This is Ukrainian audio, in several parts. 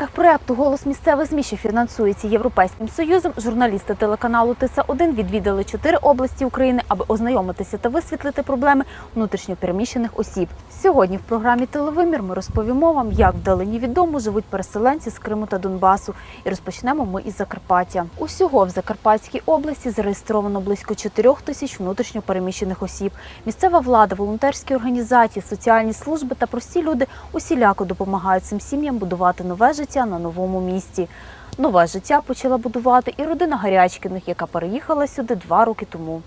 Рамках проекту Голос місцевих ЗМІ, що фінансується Європейським Союзом, журналісти телеканалу Тиса 1 відвідали чотири області України, аби ознайомитися та висвітлити проблеми внутрішньопереміщених осіб. Сьогодні в програмі Телевимір ми розповімо вам, як вдалині від дому живуть переселенці з Криму та Донбасу. І розпочнемо ми із Закарпаття. Усього в Закарпатській області зареєстровано близько 4 тисяч внутрішньопереміщених осіб. Місцева влада, волонтерські організації, соціальні служби та прості люди усіляко допомагають цим сім'ям будувати нове життя на новому місці. Нове життя почала будувати і родина Гарячкиних, яка переїхала сюди два роки тому.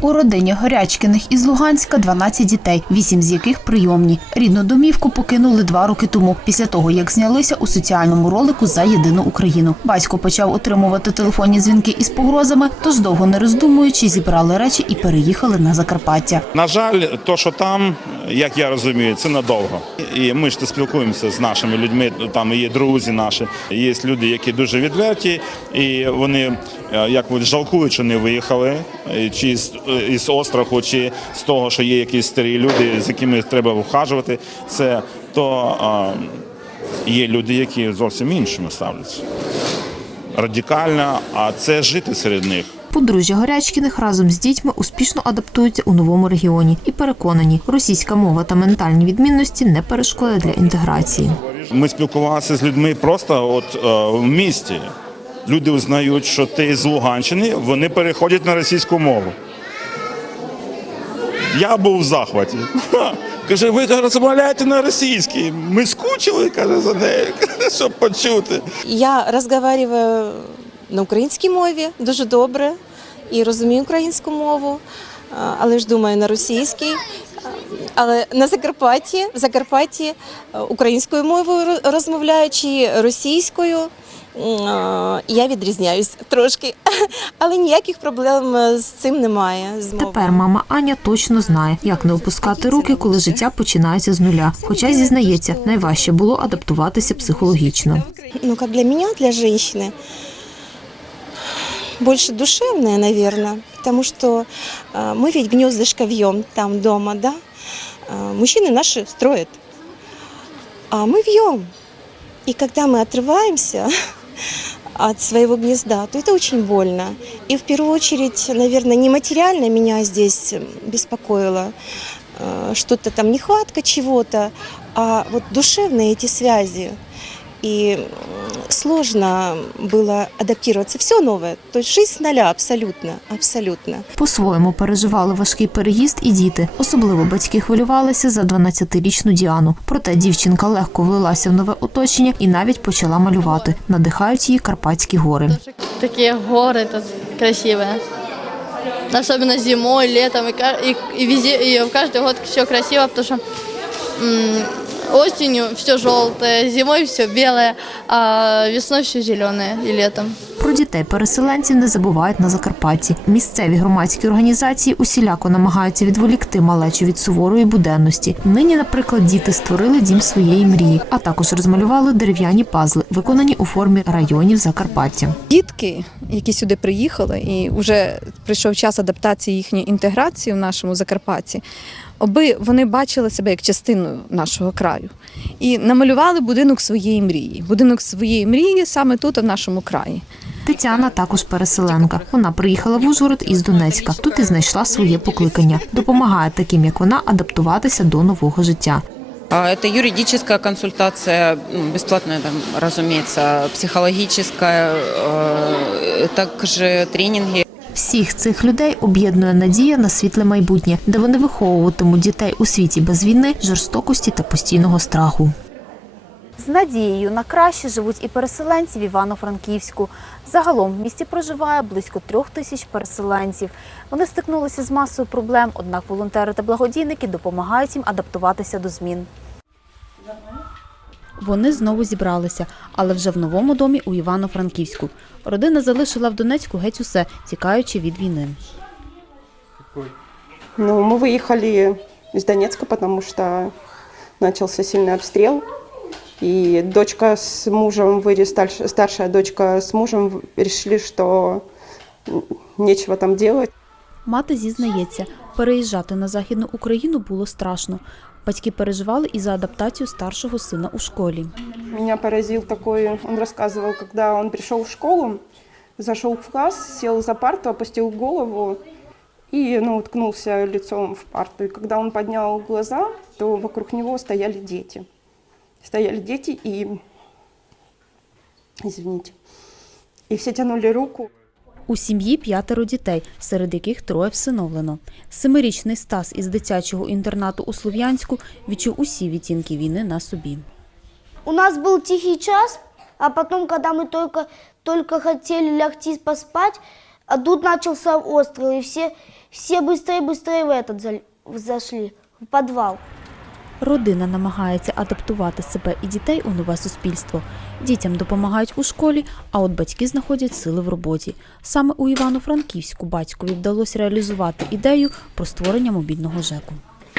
У родині Горячкиних із Луганська 12 дітей, 8 з яких прийомні. Рідну домівку покинули два роки тому, після того як знялися у соціальному ролику за єдину Україну. Батько почав отримувати телефонні дзвінки із погрозами, тож довго не роздумуючи, зібрали речі і переїхали на Закарпаття. На жаль, то, що там, як я розумію, це надовго. І ми ж спілкуємося з нашими людьми. Там є друзі наші, є люди, які дуже відверті, і вони е, як жалкують, що не виїхали, е, чи із остраху, чи з того, що є якісь старі люди, з якими треба вхажувати. Це то е, є люди, які зовсім іншими ставляться. Радикально, а це жити серед них. Подружжя Горячкіних разом з дітьми успішно адаптуються у новому регіоні і переконані, російська мова та ментальні відмінності не перешкода для інтеграції. Ми спілкувалися з людьми просто от е, в місті. Люди узнають, що ти з Луганщини, вони переходять на російську мову. Я був в захваті. Каже, ви каже, розмовляєте на російській. Ми скучили, каже, за нею, щоб почути. Я розмовляю на українській мові дуже добре і розумію українську мову, але ж думаю на російській. Але на Закарпатті, в Закарпатті українською мовою розмовляючи російською м, а, Я відрізняюсь трошки, але ніяких проблем е, з цим немає. з мовою. Тепер мама Аня точно знає, як не опускати руки, коли життя починається з нуля. Хоча зізнається, найважче було адаптуватися психологічно. Ну, как для меня, для женщины, больше душевная, наверное, потому что э, мы ведь гнездышко вьем там дома, да? Э, мужчины наши строят, а мы вьем. И когда мы отрываемся от своего гнезда, то это очень больно. И в первую очередь, наверное, не материально меня здесь беспокоило, э, что-то там нехватка чего-то, а вот душевные эти связи. И м, сложно было адаптироваться. Все новое. То есть жизнь с нуля абсолютно, абсолютно. По-своєму переживали важкий переїзд і діти. Особливо батьки хвилювалися за 12-річну Діану. Проте дівчинка легко влилася в нове оточення і навіть почала малювати. Надихають її Карпатські гори. Такие горы тут красивые. Особенно зимой, летом и, ка- и, и везде, и в каждый год все красиво, потому что м, осенью все желтое, зимой все белое, а весной все зеленое и летом. Про дітей переселенців не забувають на Закарпатті. Місцеві громадські організації усіляко намагаються відволікти малечу від суворої буденності. Нині, наприклад, діти створили дім своєї мрії, а також розмалювали дерев'яні пазли, виконані у формі районів Закарпаття. дітки, які сюди приїхали, і вже прийшов час адаптації їхньої інтеграції в нашому Закарпатті, аби вони бачили себе як частину нашого краю і намалювали будинок своєї мрії. Будинок своєї мрії саме тут, в нашому краї. Тетяна також переселенка. Вона приїхала в Ужгород із Донецька. Тут і знайшла своє покликання. Допомагає таким, як вона, адаптуватися до нового життя. А, Это юридическая консультация, м, бесплатная, там, разумеется, психологическая, также тренинги. Всіх цих людей об'єднує надія на світле майбутнє, де вони виховуватимуть дітей у світі без війни, жорстокості та постійного страху. З надією на краще живуть і переселенці в Івано-Франківську. Загалом в місті проживає близько трьох тисяч переселенців. Вони стикнулися з масою проблем, однак волонтери та благодійники допомагають їм адаптуватися до змін. Вони знову зібралися, але вже в новому домі у Івано-Франківську. Родина залишила в Донецьку геть усе, тікаючи від війни. Ну, мы выехали из Донецка, потому что начался сильный обстрел. И дочка с мужем, вырос, старш- старшая дочка с мужем в- решили, что м, нечего там делать. Мати зізнається, переїжджати на західну Україну було страшно. Батьки переживали і за адаптацію старшого сина у школі. Меня поразил такой, он рассказывал, когда он пришел в школу, зашел в класс, сел за парту, опустил голову и ну, уткнулся лицом в парту. И когда он поднял глаза, то вокруг него стояли дети. Стояли дети и... Извините. И все тянули руку. У сім'ї п'ятеро дітей, серед яких троє всиновлено. Семирічний Стас із дитячого інтернату у Слов'янську відчув усі відтінки війни на собі. У нас был тихий час, а потом, когда мы только, только хотели лягти поспать, а тут начался обстрел, и все, все быстрее-быстрее в этот заль- зашли, в подвал. Родина намагається адаптувати себе і дітей у нове суспільство. Дітям допомагають у школі, а от батьки знаходять сили в роботі. Саме у Івано-Франківську батькові вдалося реалізувати ідею про створення мобільного ЖЕКу.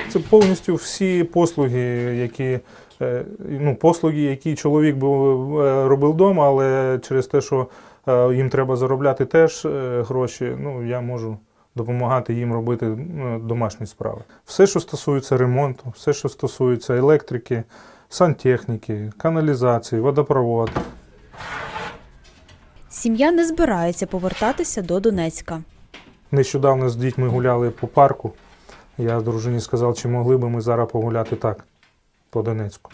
Це повністю всі послуги, які е, ну, послуги, які чоловік був е, робив вдома, але через те, що е, їм треба заробляти теж гроші, ну я можу допомагати їм робити домашні справи. Все, що стосується ремонту, все, що стосується електрики, сантехніки, каналізації, водопровод. Сім'я не збирається повертатися до Донецька. Нещодавно з дітьми гуляли по парку. Я дружині сказав, чи могли би ми зараз погуляти так, по Донецьку.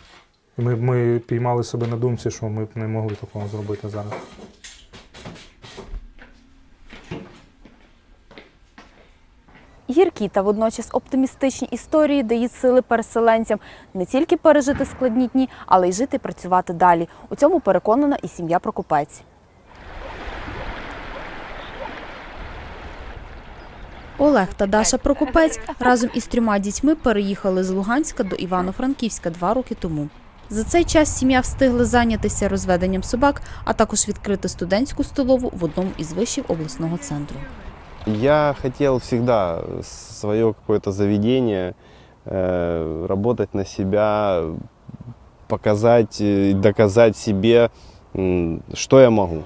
І ми, ми піймали себе на думці, що ми б не могли такого зробити зараз. Гіркі та водночас оптимістичні історії дають сили переселенцям не тільки пережити складні дні, але й жити і працювати далі. У цьому переконана і сім'я Прокопець. Олег та Даша Прокопець разом із трьома дітьми переїхали з Луганська до Івано-Франківська два роки тому. За цей час сім'я встигла зайнятися розведенням собак, а також відкрити студентську столову в одному із вишів обласного центру. Я хотел всегда свое какое-то заведение, э, работать на себя, показать, э, доказать себе, что я могу.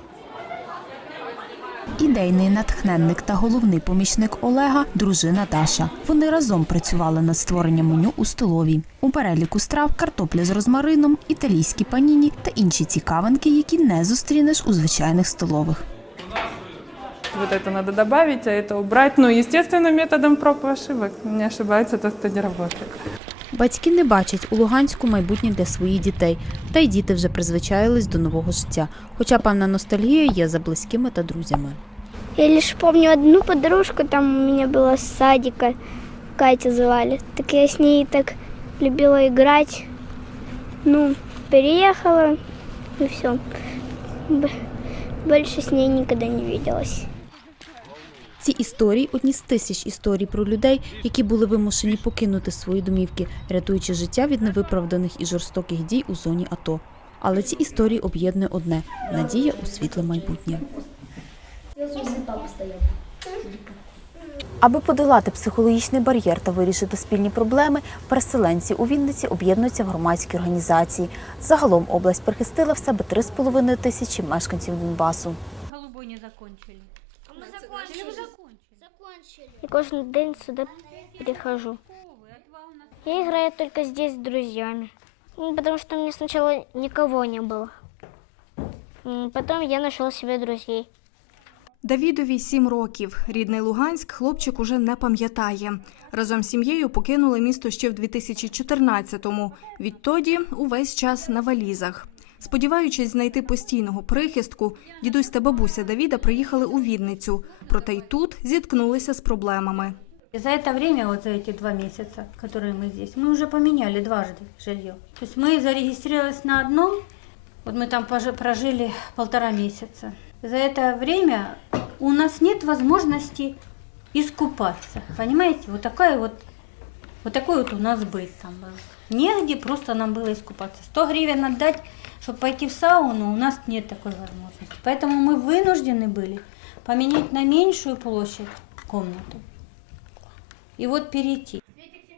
Ідейний натхненник та головний помічник Олега дружина Даша. Вони разом працювали над створенням меню у столовій. У переліку страв картопля з розмарином, італійські паніні та інші цікавинки, які не зустрінеш у звичайних столових Вот это надо добавить, а это убрать. Ну, естественным методом проб и ошибок. Не ошибается тот, кто не работает. Батьки не бачать у Луганську майбутнє для своїх дітей, та й діти вже призвичаїлись до нового життя. Хоча певна ностальгія є за близькими та друзями. Я лишь помню одну подружку, там у меня была с садика, Катя звали. Так я с ней так любила играть. Ну, переехала, и все. Больше с ней никогда не виделась. Ці історії одні з тисяч історій про людей, які були вимушені покинути свої домівки, рятуючи життя від невиправданих і жорстоких дій у зоні АТО. Але ці історії об'єднує одне надія у світле майбутнє. Аби подолати психологічний бар'єр та вирішити спільні проблеми, переселенці у Вінниці об'єднуються в громадські організації. Загалом область прихистила в себе 3,5 тисячі мешканців Донбасу. Я каждый день сюда прихожу. Я играю только здесь с друзьями. Ну, Потому что меня сначала никого не было. М, Потом я нашел себе друзей. Давідові сім років. Рідний Луганськ хлопчик уже не пам'ятає. Разом з сім'єю покинули місто ще в 2014-му. Відтоді увесь час на валізах. Сподіваючись знайти постійного прихистку, дідусь та бабуся Давіда приїхали у Вінницю. Проте й тут зіткнулися з проблемами. За это время, вот за эти два месяца, которые мы здесь, мы уже поменяли дважды жилье. То есть мы зарегистрировались на одном, вот мы там пожи- прожили полтора месяца. За это время у нас нет возможности искупаться, понимаете? Вот такая вот, вот такой вот у нас быт там был. Негде просто нам было искупаться. 100 гривен отдать, чтобы пойти в сауну, у нас нет такой возможности. Поэтому мы вынуждены были поменять на меньшую площадь комнату. І от перейти.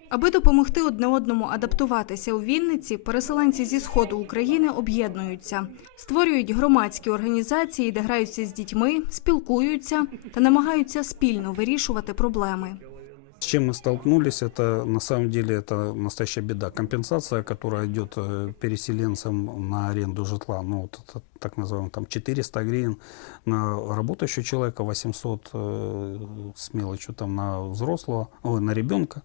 Аби допомогти одне одному адаптуватися у Вінниці, переселенці зі сходу України об'єднуються, створюють громадські організації, де граються з дітьми, спілкуються та намагаються спільно вирішувати проблеми. С чем мы столкнулись, это на самом деле это настоящая беда. Компенсация, которая идет э, переселенцам на аренду житла, ну вот это так называемый там 400 гривен на работающего человека, 800 э, с мелочью там на взрослого, ой, на ребенка.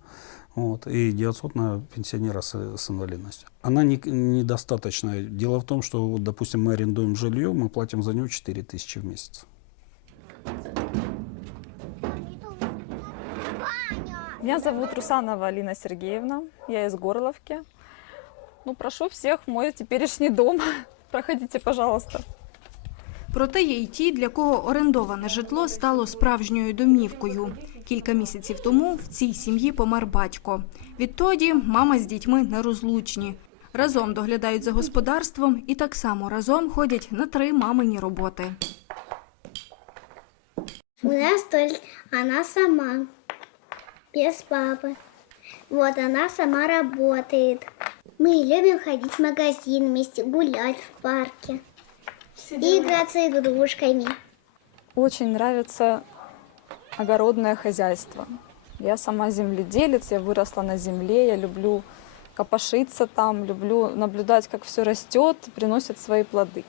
Вот, и 900 на пенсионера с, с инвалидностью. Она не, недостаточная. Дело в том, что, вот, допустим, мы арендуем жилье, мы платим за него 4 тысячи в месяц. Меня зовут Русанова Алина Сергеевна, я из Горловки. Ну, прошу всех в мой теперешний дом. Проходите, пожалуйста. Проте є й ті, для кого орендоване житло стало справжньою домівкою. Кілька місяців тому в цій сім'ї помер батько. Відтоді мама з дітьми нерозлучні. Разом доглядають за господарством і так само разом ходять на три мамині роботи. У нас только она сама, без папы. Вот она сама работает. Мы любим ходить в магазин вместе, гулять в парке, и играться игрушками. Очень нравится огородное хозяйство. Я сама земледелец, я выросла на земле, я люблю копошиться там, люблю наблюдать, как все растет, приносит свои плоды.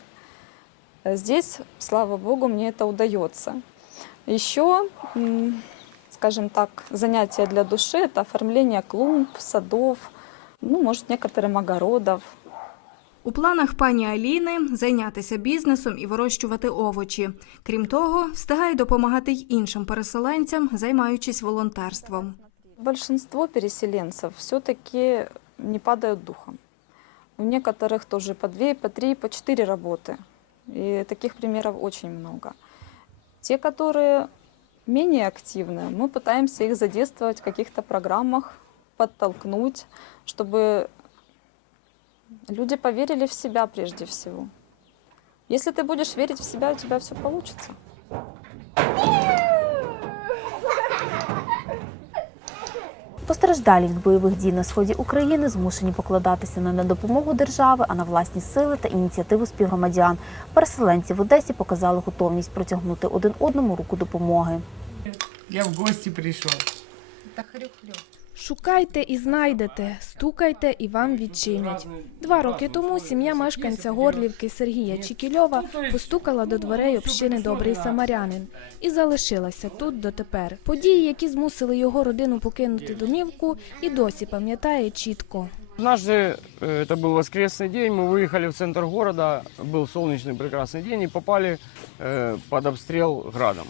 Здесь, слава богу, мне это удается. Еще, скажем так, занятия для души – это оформление клумб, садов, ну, может, некоторым огородов. У планах пані Аліни зайнятися бізнесом і вирощувати овочі. Крім того, встигає допомагати й іншим переселенцям, займаючись волонтерством. Большинство переселенцев все-таки не падают духом. У некоторых тоже по две, по три, по четыре работы. И таких примеров очень много. Те, которые менее активны, мы пытаемся их задействовать в каких-то программах, подтолкнуть, чтобы люди поверили в себя прежде всего. Если ты будешь верить в себя, у тебя все получится. Постраждалі від бойових дій на сході України змушені покладатися не на допомогу держави, а на власні сили та ініціативу співгромадян. Переселенці в Одесі показали готовність протягнути один одному руку допомоги. Я в гости пришел. Шукайте і знайдете, стукайте і вам відчинять. Два роки тому сім'я мешканця Горлівки Сергія Чікільова постукала до дверей общини Добрий Самарянин і залишилася тут дотепер. Події, які змусили його родину покинути домівку, і досі пам'ятає чітко. Однажды, э, это был воскресный день, мы выехали в центр города, был солнечный прекрасный день и попали э, под обстрел градом.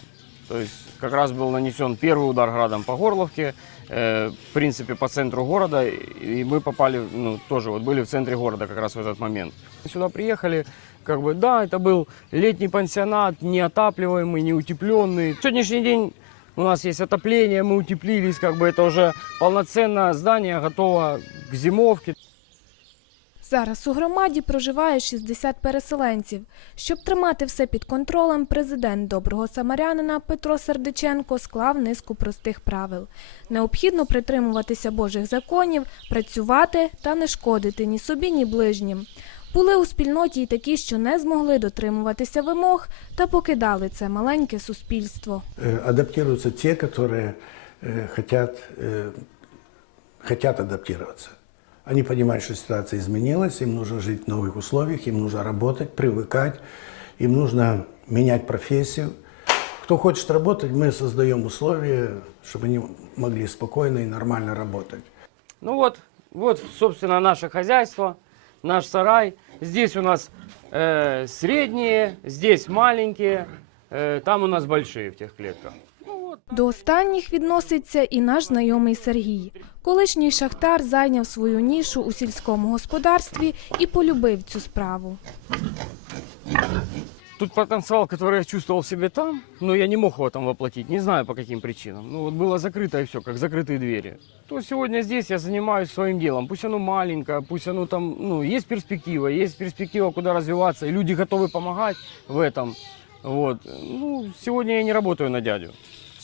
То есть как раз был нанесен первый удар градом по Горловке, э, в принципе по центру города, и мы попали, ну тоже вот были в центре города как раз в этот момент. Сюда приехали, как бы, да, это был летний пансионат, неотапливаемый, неутепленный. Сегодняшний день у нас есть отопление, мы утеплились, как бы это уже полноценное здание, готово к зимовке. Зараз у громаді проживає 60 переселенців. Щоб тримати все під контролем, президент доброго самарянина Петро Сердиченко склав низку простих правил. Необхідно притримуватися Божих законів, працювати та не шкодити ні собі, ні ближнім. Були у спільноті й такі, що не змогли дотримуватися вимог та покидали це маленьке суспільство. Э, адаптируются те, которые э, хотят, э, хотят адаптироваться. Они понимают, что ситуация изменилась, им нужно жить в новых условиях, им нужно работать, привыкать, им нужно менять профессию. Кто хочет работать, мы создаем условия, чтобы они могли спокойно и нормально работать. Ну вот, вот, собственно, наше хозяйство, наш сарай. Здесь у нас э, средние, здесь маленькие, э, там у нас большие в тех клетках. До останніх відноситься і наш знайомий Сергій. Колишній шахтар зайняв свою нішу у сільському господарстві і полюбив цю справу. Тут потенциал, который я чувствовал в себе там, но я не мог его там воплотить, не знаю по каким причинам. Ну вот было закрыто и все, как закрытые двери. То сегодня здесь я занимаюсь своим делом. Пусть оно маленькое, пусть оно там, ну, есть перспектива, есть перспектива, куда развиваться, и люди готовы помогать в этом. Вот. Ну, сегодня я не работаю на дядю.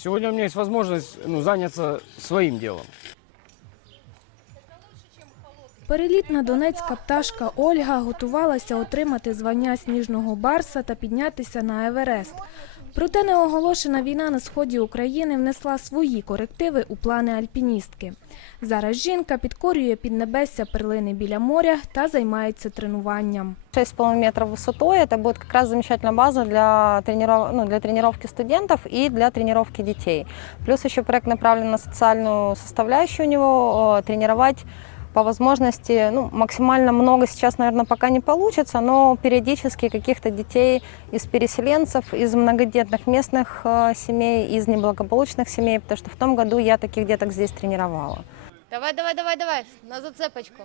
Сегодня у меня есть возможность ну, заняться своим делом. Перелітна донецька пташка Ольга готувалася отримати звання сніжного барса та піднятися на Еверест. Проте неоголошена війна на сході України внесла свої корективи у плани альпіністки. Зараз жінка підкорює піднебесся перлини біля моря та займається тренуванням. 6,5 метров высотой. Это будет как раз замечательная база для, трениров... ну, для тренировки студентов и для тренировки детей. Плюс еще проект направлен на социальную составляющую у него, э, тренировать по возможности, ну, максимально много сейчас, наверное, пока не получится, но периодически каких-то детей из переселенцев, из многодетных местных э, семей, из неблагополучных семей, потому что в том году я таких деток здесь тренировала. Давай, давай, давай, давай, на зацепочку.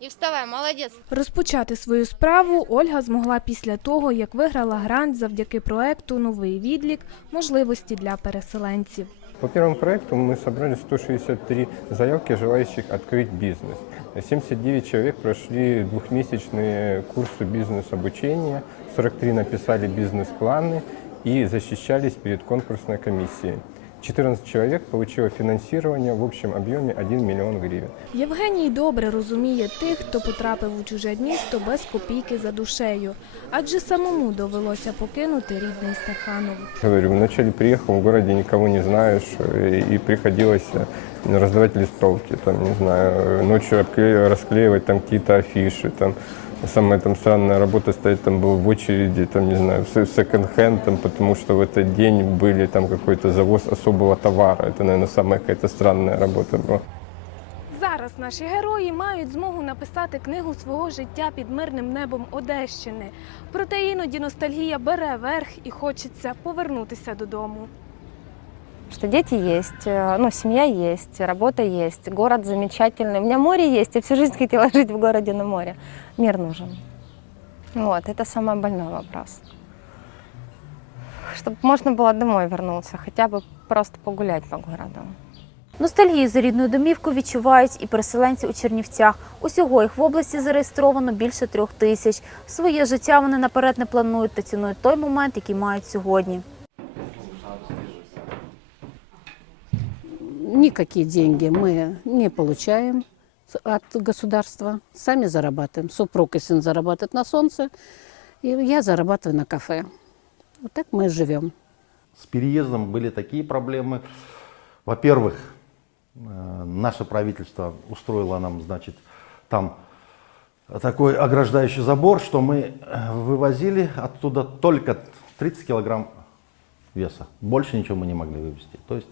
І вставай, молодець. Розпочати свою справу Ольга змогла після того, як виграла грант завдяки проекту Новий відлік можливості для переселенців. По первому проекту мы собрали 163 заявки желающих открыть бизнес. 79 человек прошли двухмесячные курсы бизнес-обучения, 43 написали бизнес-планы и защищались перед конкурсной комиссией. 14 человек получило финансирование в общем объеме 1 миллион гривен. Євгеній добре розуміє тих, хто потрапив у чуже місто без копійки за душею, адже самому довелося покинути рідний Стаханов. Говорю, вначале приехал, в городе никого не знаешь, и, и приходилось э, раздавать листовки, там, не знаю, э, ночью обкле- расклеивать там какие-то афиши, там, самая там странная работа стоять там был в очереди, там, не знаю, в се- в секонд-хенд, там, потому что в этот день были там какой-то завоз особого товара. Это, наверное, самая какая-то странная работа была. Зараз наші герої мають змогу написати книгу свого життя під мирним небом Одещини. Проте іноді ностальгія бере верх і хочеться повернутися додому. Что дети есть, э, ну, семья есть, работа есть, город замечательный. У меня море есть, я всю жизнь хотела жить в городе на море. Мир нужен. Вот, это самый больной вопрос. Чтобы можно было домой вернуться, хотя бы просто погулять по городу. Ностальгію за рідною домівкою відчувають і переселенці у Чернівцях. Усього їх в області зареєстровано більше трьох тисяч. Своє життя вони наперед не планують та цінують той момент, який мають сьогодні. Никакие деньги мы не получаем от государства. Сами зарабатываем. Супруг и сын зарабатывают на солнце, и я зарабатываю на кафе. Вот так мы и живем. С переездом были такие проблемы. Во-первых, э, наше правительство устроило нам, значит, там такой ограждающий забор, что мы э, вывозили оттуда только 30 килограмм веса. Больше ничего мы не могли вывезти. То есть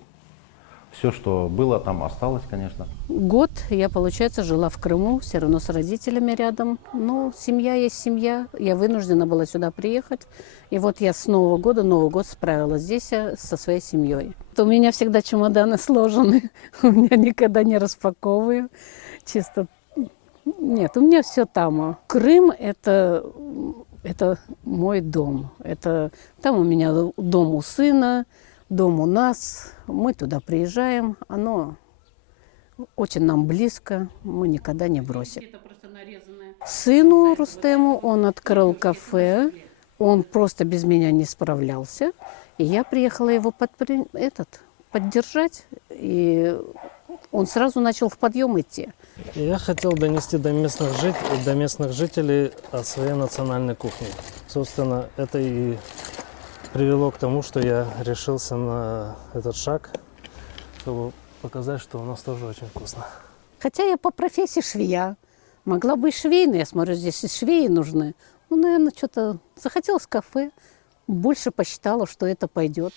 все, что было, там осталось, конечно. Год я, получается, жила в Крыму, все равно с родителями рядом. Но семья есть семья. Я вынуждена была сюда приехать. И вот я с Нового года, Новый год справила здесь э, со своей семьей. У меня всегда чемоданы сложены. У меня никогда не распаковываю. Чисто нет, у меня все там. Крым это, это мой дом. Это там у меня дом у сына, дом у нас. Мы туда приезжаем. Оно очень нам близко. Мы никогда не бросим. Сыну Рустему он открыл кафе. Он просто без меня не справлялся. И я приехала его подпри- этот, поддержать. И он сразу начал в подъем идти. Я хотел донести до местных, жит... до местных жителей о своей национальной кухне. Собственно, это и привело к тому, что я решился на этот шаг, чтобы показать, что у нас тоже очень вкусно. Хотя я по профессии швея. Могла бы и швейной, я смотрю, здесь и швеи нужны. Ну, наверное, что-то захотелось кафе. Больше посчитала, что это пойдет.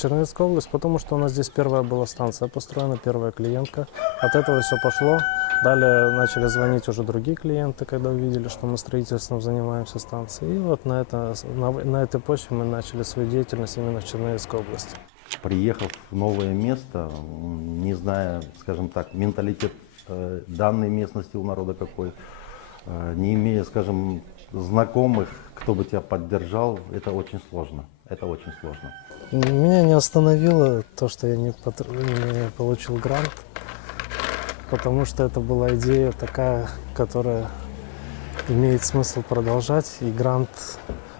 Черновецкая область, потому что у нас здесь первая была станция построена, первая клиентка. От этого все пошло. Далее начали звонить уже другие клиенты, когда увидели, что мы строительством занимаемся станцией. И вот на, это, на, на этой почве мы начали свою деятельность именно в Черновецкой области. Приехав в новое место, не зная, скажем так, менталитет э, данной местности у народа какой, э, не имея, скажем, знакомых, кто бы тебя поддержал, это очень сложно. Это очень сложно. Меня не остановило то, что я не, потр- не получил грант, потому что это была идея такая, которая имеет смысл продолжать, и грант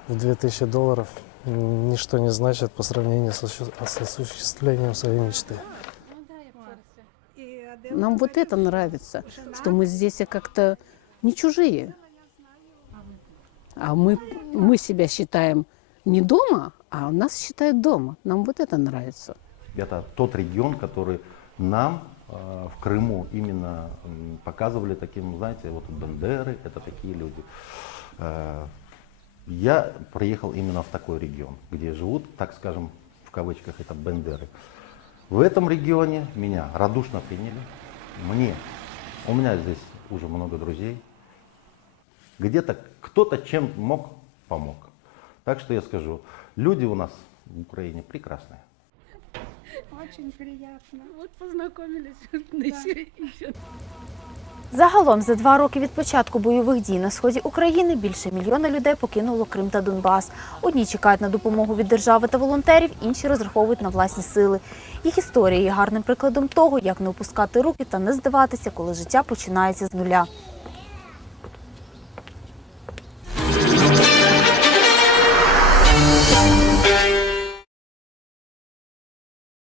в 2000 долларов ничто не значит по сравнению с осу- с осуществлением своей мечты. Нам вот это нравится, что мы здесь как-то не чужие. А мы, мы себя считаем не дома, а нас считают дома. Нам вот это нравится. Это тот регион, который нам э, в Крыму именно м, показывали таким, знаете, вот Бендеры, это такие люди. Э, Я приехал именно в такой регион, где живут, так скажем, в кавычках, это Бендеры. В этом регионе меня радушно приняли. Мне, у меня здесь уже много друзей. Где-то кто-то чем мог, помог. Так что я скажу, люди у нас в Украине прекрасные. Очень приятно. Вот познакомились. Загалом за два роки від початку бойових дій на сході України більше мільйона людей покинуло Крим та Донбас. Одні чекають на допомогу від держави та волонтерів, інші розраховують на власні сили. Їх історія є гарним прикладом того, як не опускати руки та не здаватися, коли життя починається з нуля.